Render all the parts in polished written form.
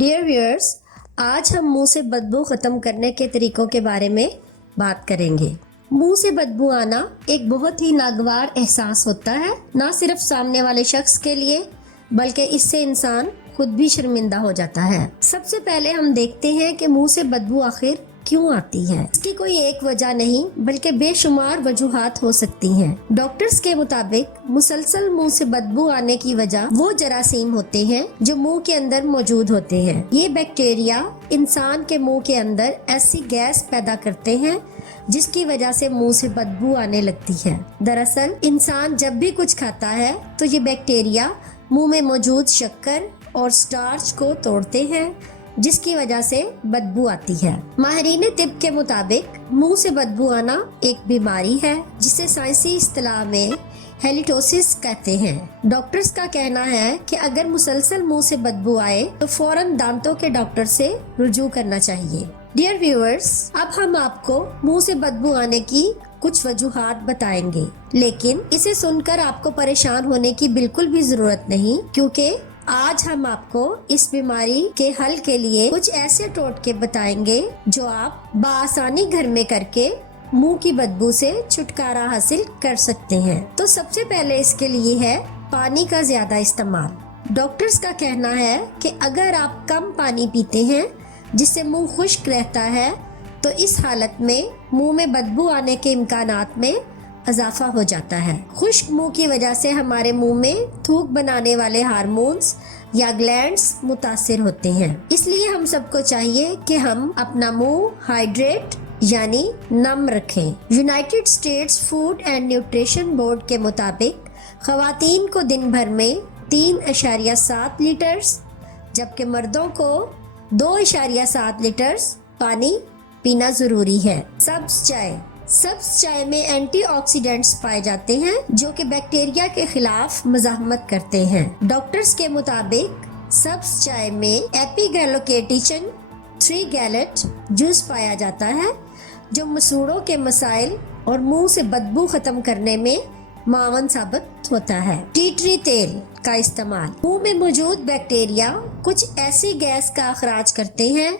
Dear viewers, आज हम मुंह से बदबू ख़त्म करने के तरीकों के बारे में बात करेंगे। मुंह से बदबू आना एक बहुत ही नागवार एहसास होता है, ना सिर्फ सामने वाले शख्स के लिए बल्कि इससे इंसान खुद भी शर्मिंदा हो जाता है। सबसे पहले हम देखते हैं कि मुंह से बदबू आखिर क्यों आती है। इसकी कोई एक वजह नहीं बल्कि बेशुमार वजूहात हो सकती हैं। डॉक्टर्स के मुताबिक मुसलसल मुंह से बदबू आने की वजह वो जरासीम होते हैं जो मुंह के अंदर मौजूद होते हैं। ये बैक्टीरिया इंसान के मुंह के अंदर ऐसी गैस पैदा करते हैं जिसकी वजह से मुंह से बदबू आने लगती है। दरअसल इंसान जब भी कुछ खाता है तो ये बैक्टीरिया मुंह में मौजूद शक्कर और स्टार्च को तोड़ते हैं जिसकी वजह से बदबू आती है। माहिरीन तिब के मुताबिक मुंह से बदबू आना एक बीमारी है जिसे साइंसी इस्तिलाह में हेलिटोसिस कहते हैं। डॉक्टर्स का कहना है कि अगर मुसलसल मुंह से बदबू आए तो फौरन दांतों के डॉक्टर से रुजू करना चाहिए। डियर व्यूअर्स, अब हम आपको मुंह से बदबू आने की कुछ वजूहात बताएंगे, लेकिन इसे सुनकर आपको परेशान होने की बिल्कुल भी जरूरत नहीं, क्योंकि आज हम आपको इस बीमारी के हल के लिए कुछ ऐसे टोटके बताएंगे जो आप बआसानी घर में करके मुंह की बदबू से छुटकारा हासिल कर सकते हैं। तो सबसे पहले इसके लिए है पानी का ज्यादा इस्तेमाल। डॉक्टर्स का कहना है कि अगर आप कम पानी पीते हैं जिससे मुंह खुश्क रहता है तो इस हालत में मुंह में बदबू आने के इम्कानात में इजाफा हो जाता है। खुश्क मुंह की वजह से हमारे मुंह में थूक बनाने वाले हार्मोन्स या ग्लैंड्स मुतासिर होते हैं। इसलिए हम सबको चाहिए कि हम अपना मुंह हाइड्रेट यानी नम रखें। United states food and nutrition board के मुताबिक खवातीन को दिन भर में 3.7 लीटर्स जबकि मर्दों को 2.7 लीटर्स पानी पीना जरूरी है। सब्ज चाय में एंटीऑक्सीडेंट्स पाए जाते हैं जो कि बैक्टीरिया के खिलाफ मज़ाहमत करते हैं। डॉक्टर्स के मुताबिक सब्ज चाय में एपिगैलोकेटिन 3 गैलेट जूस पाया जाता है जो मसूड़ों के मसाइल और मुंह से बदबू खत्म करने में मावन साबित होता है। टी ट्री तेल का इस्तेमाल। मुंह में मौजूद बैक्टीरिया कुछ ऐसी गैस का अखराज करते हैं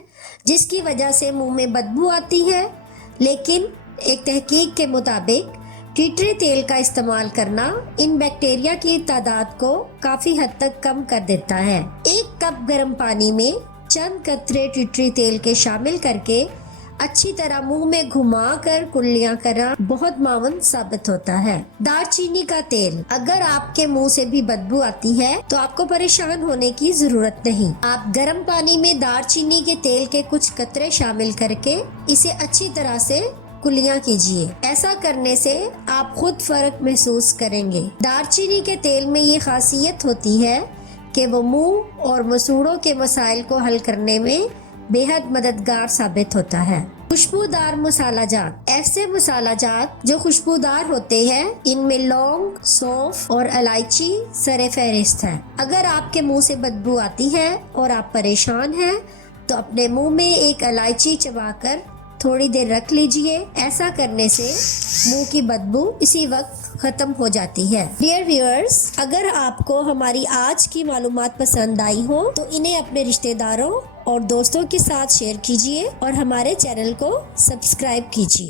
जिसकी वजह से मुंह में बदबू आती है, लेकिन एक तहकीक के मुताबिक टी ट्री तेल का इस्तेमाल करना इन बैक्टीरिया की तादाद को काफी हद तक कम कर देता है। 1 कप गर्म पानी में चंद कतरे टी ट्री तेल के शामिल करके अच्छी तरह मुंह में घुमाकर कुल्लियां करना बहुत मावन साबित होता है। दालचीनी का तेल। अगर आपके मुंह से भी बदबू आती है तो आपको परेशान होने की जरूरत नहीं। आप गर्म पानी में दालचीनी के तेल के कुछ कतरे शामिल करके इसे अच्छी तरह से कुल्लियां कीजिए। ऐसा करने से आप खुद फर्क महसूस करेंगे। दालचीनी के तेल में ये खासियत होती है कि वो मुंह और मसूड़ों के मसाइल को हल करने में बेहद मददगार साबित होता है। खुशबूदार मसाला जात। ऐसे मसाला जात जो खुशबूदार होते हैं इनमें लौंग, सौंफ और इलायची सरे फहरिस्त है। अगर आपके मुंह से बदबू आती है और आप परेशान हैं तो अपने मुंह में एक इलायची चबाकर थोड़ी देर रख लीजिए। ऐसा करने से मुंह की बदबू इसी वक्त खत्म हो जाती है। डियर व्यूअर्स, अगर आपको हमारी आज की मालूमात पसंद आई हो तो इन्हें अपने रिश्तेदारों और दोस्तों के साथ शेयर कीजिए और हमारे चैनल को सब्सक्राइब कीजिए।